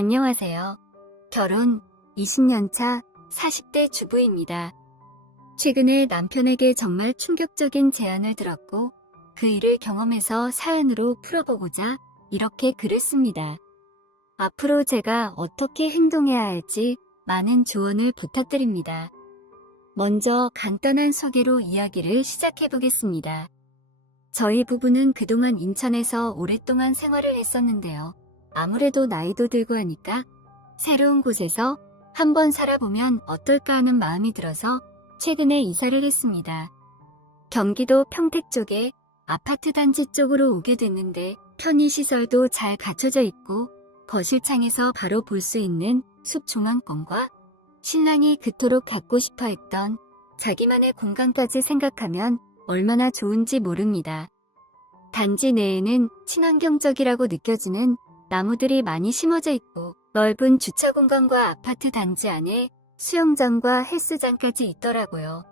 안녕하세요. 결혼 20년 차 40대 주부입니다. 최근에 남편에게 정말 충격적인 제안을 들었고 그 일을 경험해서 사연으로 풀어보고자 이렇게 글을 씁니다. 앞으로 제가 어떻게 행동해야 할지 많은 조언을 부탁드립니다. 먼저 간단한 소개로 이야기를 시작해보겠습니다. 저희 부부는 그동안 인천에서 오랫동안 생활을 했었는데요. 아무래도 나이도 들고 하니까 새로운 곳에서 한번 살아보면 어떨까 하는 마음이 들어서 최근에 이사를 했습니다. 경기도 평택 쪽에 아파트 단지 쪽으로 오게 됐는데 편의시설도 잘 갖춰져 있고 거실창에서 바로 볼 수 있는 숲 조망권과 신랑이 그토록 갖고 싶어 했던 자기만의 공간까지 생각하면 얼마나 좋은지 모릅니다. 단지 내에는 친환경적이라고 느껴지는 나무들이 많이 심어져 있고 넓은 주차 공간과 아파트 단지 안에 수영장과 헬스장까지 있더라고요.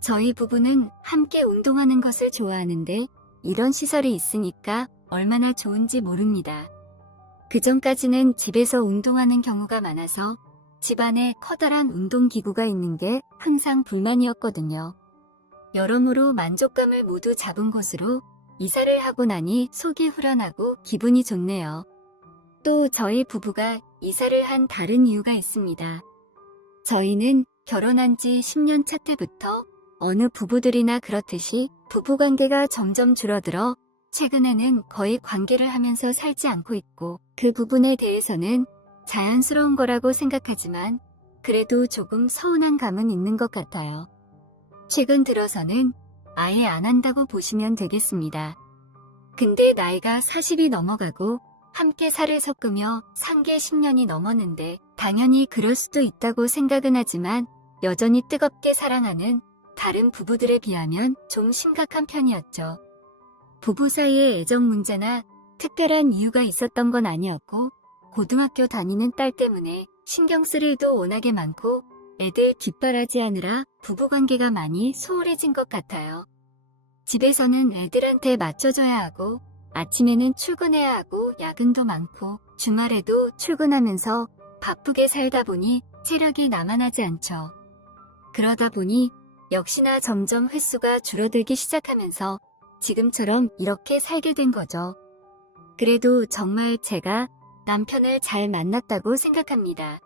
저희 부부는 함께 운동하는 것을 좋아하는데 이런 시설이 있으니까 얼마나 좋은지 모릅니다. 그전까지는 집에서 운동하는 경우가 많아서 집안에 커다란 운동기구가 있는 게 항상 불만이었거든요. 여러모로 만족감을 모두 잡은 곳으로 이사를 하고 나니 속이 후련하고 기분이 좋네요. 또 저희 부부가 이사를 한 다른 이유가 있습니다. 저희는 결혼한 지 10년 차 때부터 어느 부부들이나 그렇듯이 부부관계가 점점 줄어들어 최근에는 거의 관계를 하면서 살지 않고 있고 그 부분에 대해서는 자연스러운 거라고 생각하지만 그래도 조금 서운한 감은 있는 것 같아요. 최근 들어서는 아예 안 한다고 보시면 되겠습니다. 근데 나이가 40이 넘어가고 함께 살을 섞으며 산 게 10년이 넘었는데 당연히 그럴 수도 있다고 생각은 하지만 여전히 뜨겁게 사랑하는 다른 부부들에 비하면 좀 심각한 편이었죠. 부부 사이의 애정 문제나 특별한 이유가 있었던 건 아니었고 고등학교 다니는 딸 때문에 신경 쓸 일도 워낙에 많고 애들 뒷바라지하느라 부부관계가 많이 소홀해진 것 같아요. 집에서는 애들한테 맞춰줘야 하고 아침에는 출근해야 하고 야근도 많고 주말에도 출근하면서 바쁘게 살다 보니 체력이 남아나지 않죠. 그러다 보니 역시나 점점 횟수가 줄어들기 시작하면서 지금처럼 이렇게 살게 된 거죠. 그래도 정말 제가 남편을 잘 만났다고 생각합니다.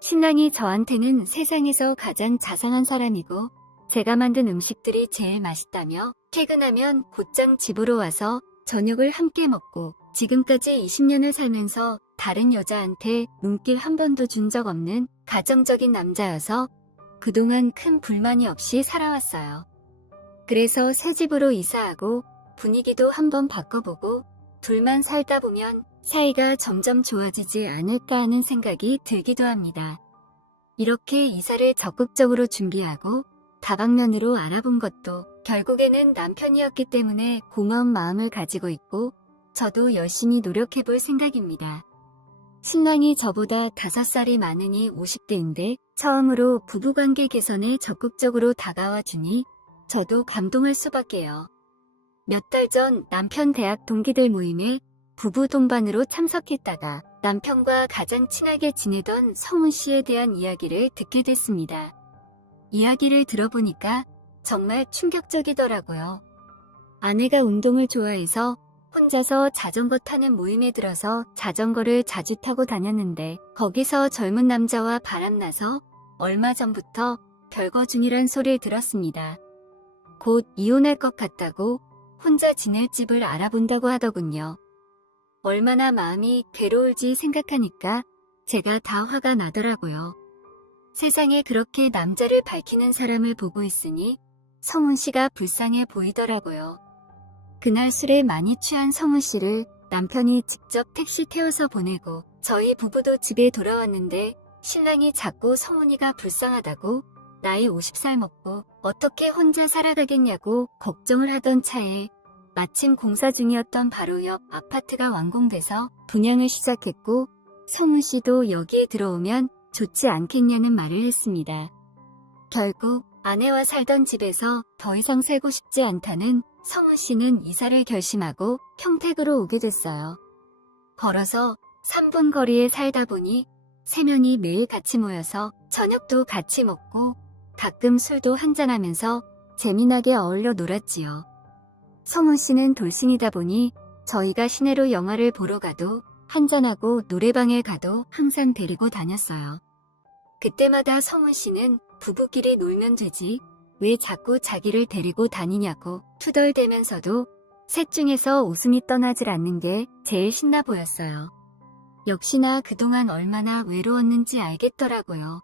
신랑이 저한테는 세상에서 가장 자상한 사람이고 제가 만든 음식들이 제일 맛있다며 퇴근하면 곧장 집으로 와서 저녁을 함께 먹고 지금까지 20년을 살면서 다른 여자한테 눈길 한 번도 준 적 없는 가정적인 남자여서 그동안 큰 불만이 없이 살아왔어요. 그래서 새 집으로 이사하고 분위기도 한번 바꿔보고 둘만 살다 보면 사이가 점점 좋아지지 않을까 하는 생각이 들기도 합니다. 이렇게 이사를 적극적으로 준비하고 다방면으로 알아본 것도 결국에는 남편이었기 때문에 고마운 마음을 가지고 있고 저도 열심히 노력해볼 생각입니다. 신랑이 저보다 5살이 많으니 50대인데 처음으로 부부관계 개선에 적극적으로 다가와 주니 저도 감동할 수밖에요. 몇 달 전 남편 대학 동기들 모임에 부부 동반으로 참석했다가 남편과 가장 친하게 지내던 성훈 씨에 대한 이야기를 듣게 됐습니다. 이야기를 들어보니까 정말 충격적이더라고요. 아내가 운동을 좋아해서 혼자서 자전거 타는 모임에 들어서 자전거를 자주 타고 다녔는데 거기서 젊은 남자와 바람나서 얼마 전부터 별거 중이란 소리를 들었습니다. 곧 이혼할 것 같다고 혼자 지낼 집을 알아본다고 하더군요. 얼마나 마음이 괴로울지 생각하니까 제가 다 화가 나더라고요. 세상에 그렇게 남자를 밝히는 사람을 보고 있으니 성훈 씨가 불쌍해 보이더라고요. 그날 술에 많이 취한 성훈 씨를 남편이 직접 택시 태워서 보내고 저희 부부도 집에 돌아왔는데 신랑이 자꾸 성훈이가 불쌍하다고 나이 50살 먹고 어떻게 혼자 살아가겠냐고 걱정을 하던 차에 마침 공사 중이었던 바로 옆 아파트가 완공돼서 분양을 시작했고 성훈 씨도 여기에 들어오면 좋지 않겠냐는 말을 했습니다. 결국 아내와 살던 집에서 더 이상 살고 싶지 않다는 성훈 씨는 이사를 결심하고 평택으로 오게 됐어요. 걸어서 3분 거리에 살다 보니 3명이 매일 같이 모여서 저녁도 같이 먹고 가끔 술도 한잔하면서 재미나게 어울려 놀았지요. 성훈 씨는 돌싱이다 보니 저희가 시내로 영화를 보러 가도 한잔하고 노래방에 가도 항상 데리고 다녔어요. 그때마다 성훈 씨는 부부끼리 놀면 되지 왜 자꾸 자기를 데리고 다니냐고 투덜대면서도 셋 중에서 웃음이 떠나질 않는 게 제일 신나 보였어요. 역시나 그동안 얼마나 외로웠는지 알겠더라고요.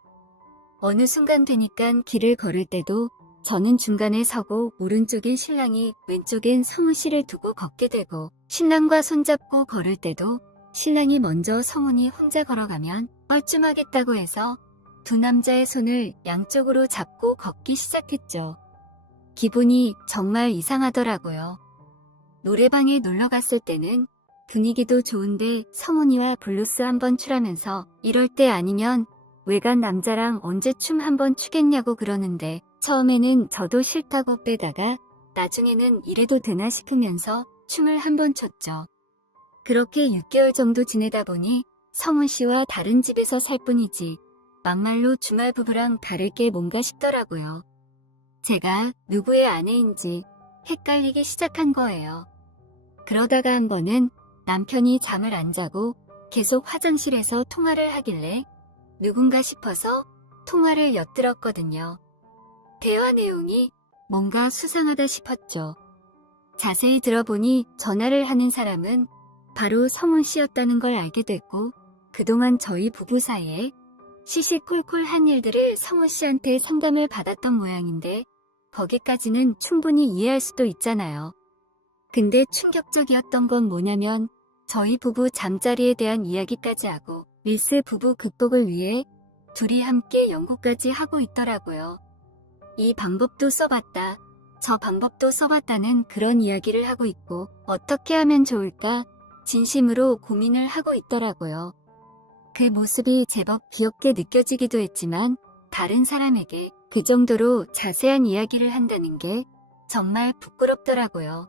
어느 순간 되니깐 길을 걸을 때도 저는 중간에 서고 오른쪽엔 신랑이 왼쪽엔 성훈 씨를 두고 걷게 되고 신랑과 손잡고 걸을 때도 신랑이 먼저 성훈이 혼자 걸어가면 뻘쭘하겠다고 해서 두 남자의 손을 양쪽으로 잡고 걷기 시작했죠. 기분이 정말 이상하더라고요. 노래방에 놀러 갔을 때는 분위기도 좋은데 성훈이와 블루스 한번 추라면서 이럴 때 아니면 외간 남자랑 언제 춤 한번 추겠냐고 그러는데 처음에는 저도 싫다고 빼다가 나중에는 이래도 되나 싶으면서 춤을 한번 췄죠. 그렇게 6개월 정도 지내다 보니 성훈 씨와 다른 집에서 살 뿐이지 막말로 주말 부부랑 다를 게 뭔가 싶더라고요. 제가 누구의 아내인지 헷갈리기 시작한 거예요. 그러다가 한 번은 남편이 잠을 안 자고 계속 화장실에서 통화를 하길래 누군가 싶어서 통화를 엿들었거든요. 대화 내용이 뭔가 수상하다 싶었죠. 자세히 들어보니 전화를 하는 사람은 바로 성훈 씨였다는 걸 알게 됐고 그동안 저희 부부 사이에 시시콜콜한 일들을 성훈 씨한테 상담을 받았던 모양인데 거기까지는 충분히 이해할 수도 있잖아요. 근데 충격적이었던 건 뭐냐면 저희 부부 잠자리에 대한 이야기까지 하고 밀스 부부 극복을 위해 둘이 함께 연구까지 하고 있더라고요. 이 방법도 써봤다, 저 방법도 써봤다는 그런 이야기를 하고 있고 어떻게 하면 좋을까 진심으로 고민을 하고 있더라고요. 그 모습이 제법 귀엽게 느껴지기도 했지만 다른 사람에게 그 정도로 자세한 이야기를 한다는 게 정말 부끄럽더라고요.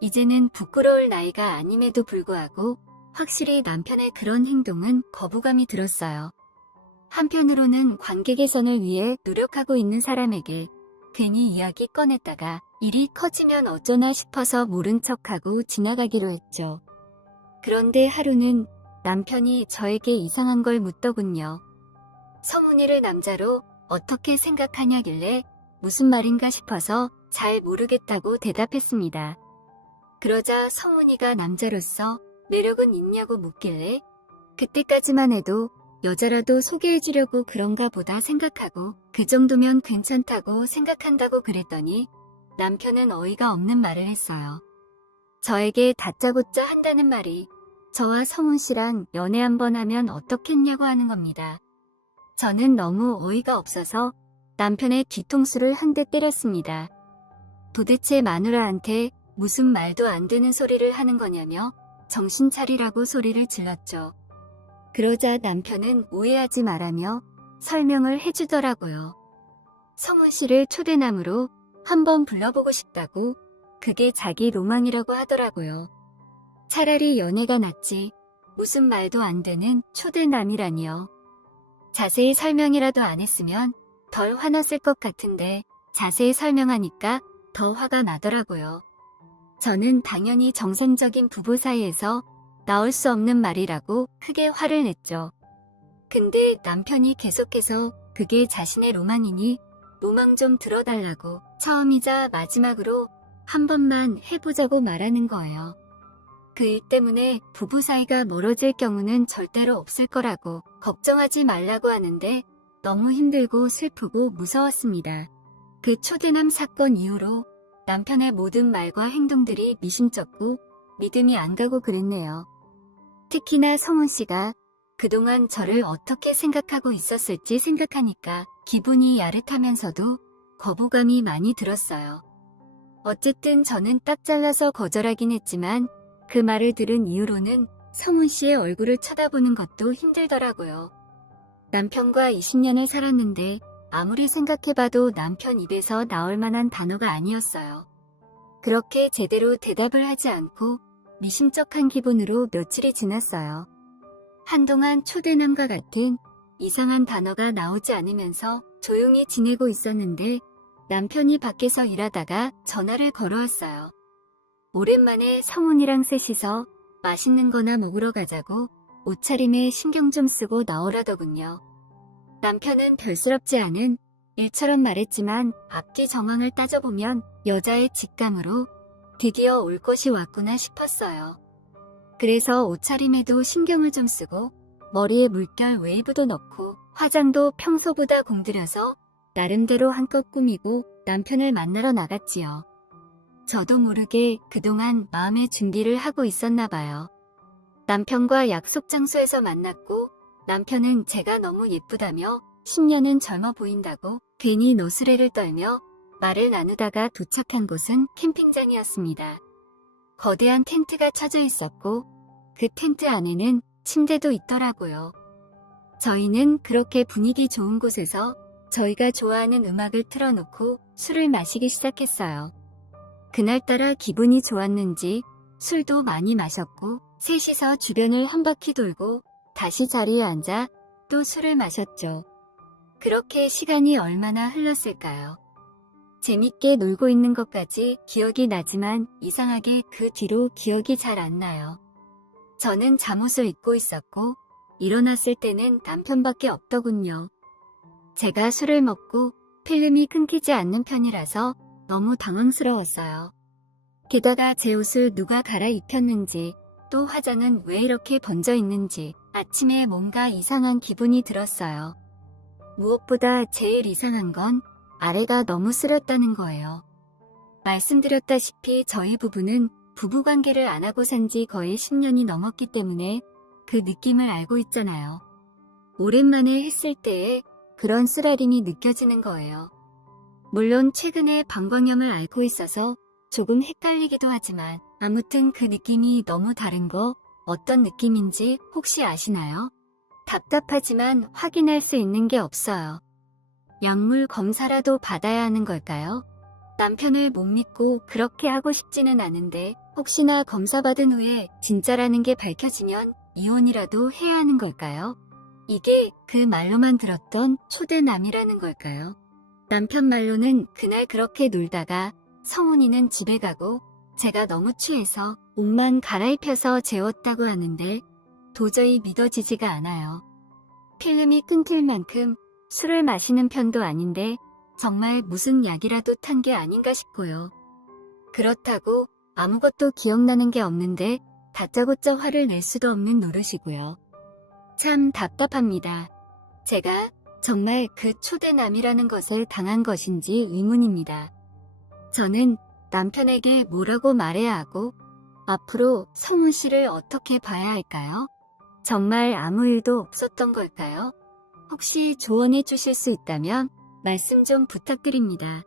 이제는 부끄러울 나이가 아님에도 불구하고 확실히 남편의 그런 행동은 거부감이 들었어요. 한편으로는 관계 개선을 위해 노력하고 있는 사람에게 괜히 이야기 꺼냈다가 일이 커지면 어쩌나 싶어서 모른 척하고 지나가기로 했죠. 그런데 하루는 남편이 저에게 이상한 걸 묻더군요. 성훈이를 남자로 어떻게 생각하냐길래 무슨 말인가 싶어서 잘 모르겠다고 대답했습니다. 그러자 성훈이가 남자로서 매력은 있냐고 묻길래 그때까지만 해도 여자라도 소개해주려고 그런가 보다 생각하고 그 정도면 괜찮다고 생각한다고 그랬더니 남편은 어이가 없는 말을 했어요. 저에게 다짜고짜 한다는 말이 저와 성훈 씨랑 연애 한번 하면 어떻겠냐고 하는 겁니다. 저는 너무 어이가 없어서 남편의 뒤통수를 한 대 때렸습니다. 도대체 마누라한테 무슨 말도 안 되는 소리를 하는 거냐며 정신 차리라고 소리를 질렀죠. 그러자 남편은 오해하지 말라며 설명을 해주더라고요. 성훈 씨를 초대남으로 한번 불러보고 싶다고 그게 자기 로망이라고 하더라고요. 차라리 연애가 낫지 무슨 말도 안 되는 초대남이라니요. 자세히 설명이라도 안 했으면 덜 화났을 것 같은데 자세히 설명하니까 더 화가 나더라고요. 저는 당연히 정상적인 부부 사이에서 나올 수 없는 말이라고 크게 화를 냈죠. 근데 남편이 계속해서 그게 자신의 로망이니 로망 좀 들어달라고 처음이자 마지막으로 한 번만 해보자고 말하는 거예요. 그 일 때문에 부부 사이가 멀어질 경우는 절대로 없을 거라고 걱정하지 말라고 하는데 너무 힘들고 슬프고 무서웠습니다. 그 초대남 사건 이후로 남편의 모든 말과 행동들이 미심쩍고 믿음이 안 가고 그랬네요. 특히나 성훈 씨가 그동안 저를 어떻게 생각하고 있었을지 생각하니까 기분이 야릇하면서도 거부감이 많이 들었어요. 어쨌든 저는 딱 잘라서 거절하긴 했지만 그 말을 들은 이후로는 성훈 씨의 얼굴을 쳐다보는 것도 힘들더라고요. 남편과 20년을 살았는데 아무리 생각해봐도 남편 입에서 나올 만한 단어가 아니었어요. 그렇게 제대로 대답을 하지 않고 미심쩍한 기분으로 며칠이 지났어요. 한동안 초대남과 같은 이상한 단어가 나오지 않으면서 조용히 지내고 있었는데 남편이 밖에서 일하다가 전화를 걸어왔어요. 오랜만에 성훈이랑 셋이서 맛있는 거나 먹으러 가자고 옷차림에 신경 좀 쓰고 나오라더군요. 남편은 별스럽지 않은 일처럼 말했지만 앞뒤 정황을 따져보면 여자의 직감으로 드디어 올 것이 왔구나 싶었어요. 그래서 옷차림에도 신경을 좀 쓰고 머리에 물결 웨이브도 넣고 화장도 평소보다 공들여서 나름대로 한껏 꾸미고 남편을 만나러 나갔지요. 저도 모르게 그동안 마음의 준비를 하고 있었나 봐요. 남편과 약속 장소에서 만났고 남편은 제가 너무 예쁘다며 10년은 젊어 보인다고 괜히 노스레를 떨며 말을 나누다가 도착한 곳은 캠핑장이었습니다. 거대한 텐트가 쳐져 있었고 그 텐트 안에는 침대도 있더라고요. 저희는 그렇게 분위기 좋은 곳에서 저희가 좋아하는 음악을 틀어놓고 술을 마시기 시작했어요. 그날따라 기분이 좋았는지 술도 많이 마셨고 셋이서 주변을 한 바퀴 돌고 다시 자리에 앉아 또 술을 마셨죠. 그렇게 시간이 얼마나 흘렀을까요? 재밌게 놀고 있는 것까지 기억이 나지만 이상하게 그 뒤로 기억이 잘 안 나요. 저는 잠옷을 입고 있었고 일어났을 때는 남편밖에 없더군요. 제가 술을 먹고 필름이 끊기지 않는 편이라서 너무 당황스러웠어요. 게다가 제 옷을 누가 갈아입혔는지 또 화장은 왜 이렇게 번져 있는지 아침에 뭔가 이상한 기분이 들었어요. 무엇보다 제일 이상한 건 아래가 너무 쓰렸다는 거예요. 말씀드렸다시피 저희 부부는 부부관계를 안 하고 산 지 거의 10년이 넘었기 때문에 그 느낌을 알고 있잖아요. 오랜만에 했을 때에 그런 쓰라림이 느껴지는 거예요. 물론 최근에 방광염을 앓고 있어서 조금 헷갈리기도 하지만 아무튼 그 느낌이 너무 다른 거 어떤 느낌인지 혹시 아시나요? 답답하지만 확인할 수 있는 게 없어요. 약물 검사라도 받아야 하는 걸까요? 남편을 못 믿고 그렇게 하고 싶지는 않은데 혹시나 검사받은 후에 진짜라는 게 밝혀지면 이혼이라도 해야 하는 걸까요? 이게 그 말로만 들었던 초대남이라는 걸까요? 남편 말로는 그날 그렇게 놀다가 성훈이는 집에 가고 제가 너무 취해서 옷만 갈아입혀서 재웠다고 하는데 도저히 믿어지지가 않아요. 필름이 끊길 만큼 술을 마시는 편도 아닌데 정말 무슨 약이라도 탄 게 아닌가 싶고요. 그렇다고 아무것도 기억나는 게 없는데 다짜고짜 화를 낼 수도 없는 노릇이고요. 참 답답합니다. 제가 정말 그 초대남이라는 것을 당한 것인지 의문입니다. 저는 남편에게 뭐라고 말해야 하고 앞으로 성훈 씨를 어떻게 봐야 할까요? 정말 아무 일도 없었던 걸까요? 혹시 조언해 주실 수 있다면 말씀 좀 부탁드립니다.